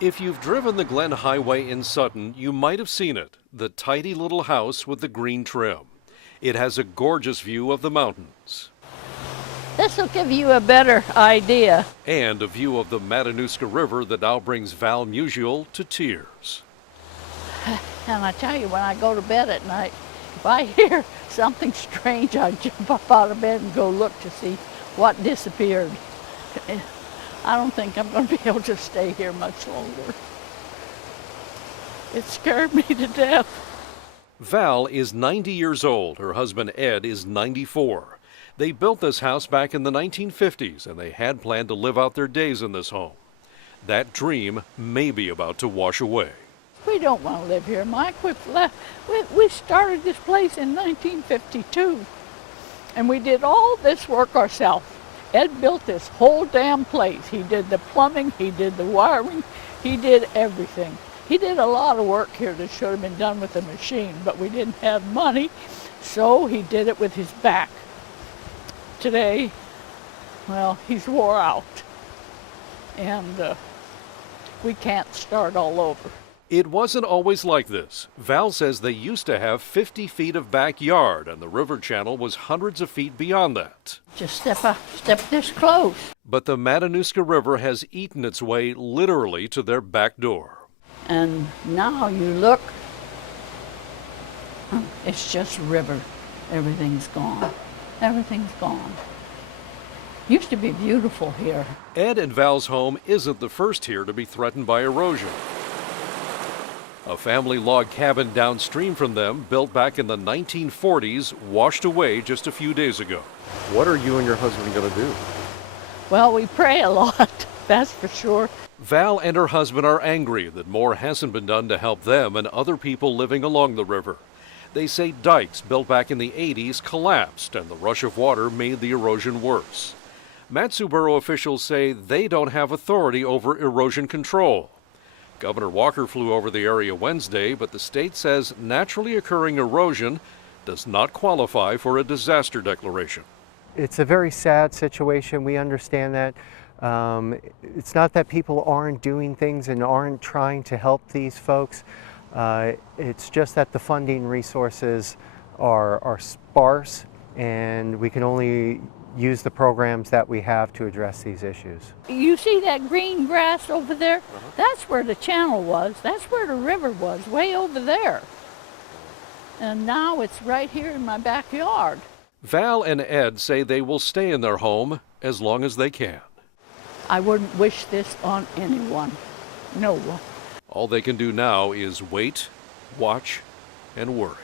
If you've driven the Glen Highway in Sutton, you might have seen it, the tidy little house with the green trim. It has a gorgeous view of the mountains. This will give you a better idea. And a view of the Matanuska River that now brings Val Musial to tears. And I tell you, when I go to bed at night, if I hear something strange, I jump up out of bed and go look to see what disappeared. I don't think I'm going to be able to stay here much longer. It scared me to death. Val is 90 years old. Her husband Ed is 94. They built this house back in the 1950s, and they had planned to live out their days in this home. That dream may be about to wash away. We don't want to live here, Mike. We started this place in 1952, and we did all this work ourselves. Ed built this whole damn place. He did the plumbing, he did the wiring, he did everything. He did a lot of work here that should have been done with a machine, but we didn't have money, so he did it with his back. Today, well, he's wore out, and we can't start all over. It wasn't always like this. Val says they used to have 50 feet of backyard, and the river channel was hundreds of feet beyond that. Just step this close. But the Matanuska River has eaten its way literally to their back door. And now you look, it's just river. Everything's gone. Everything's gone. Used to be beautiful here. Ed and Val's home isn't the first here to be threatened by erosion. A family log cabin downstream from them, built back in the 1940s, washed away just a few days ago. What are you and your husband going to do? Well, we pray a lot, that's for sure. Val and her husband are angry that more hasn't been done to help them and other people living along the river. They say dikes built back in the 80s collapsed, and the rush of water made the erosion worse. Matsu Borough officials say they don't have authority over erosion control. Governor Walker flew over the area Wednesday, but the state says naturally occurring erosion does not qualify for a disaster declaration. It's a very sad situation. We understand that. It's not that people aren't doing things and aren't trying to help these folks. It's just that the funding resources are sparse, and we can only use the programs that we have to address these issues. You see that green grass over there? That's where the channel was. That's where the river was, way over there. And now it's right here in my backyard. Val and Ed say they will stay in their home as long as they can. I wouldn't wish this on anyone. No one. All they can do now is wait, watch, and worry.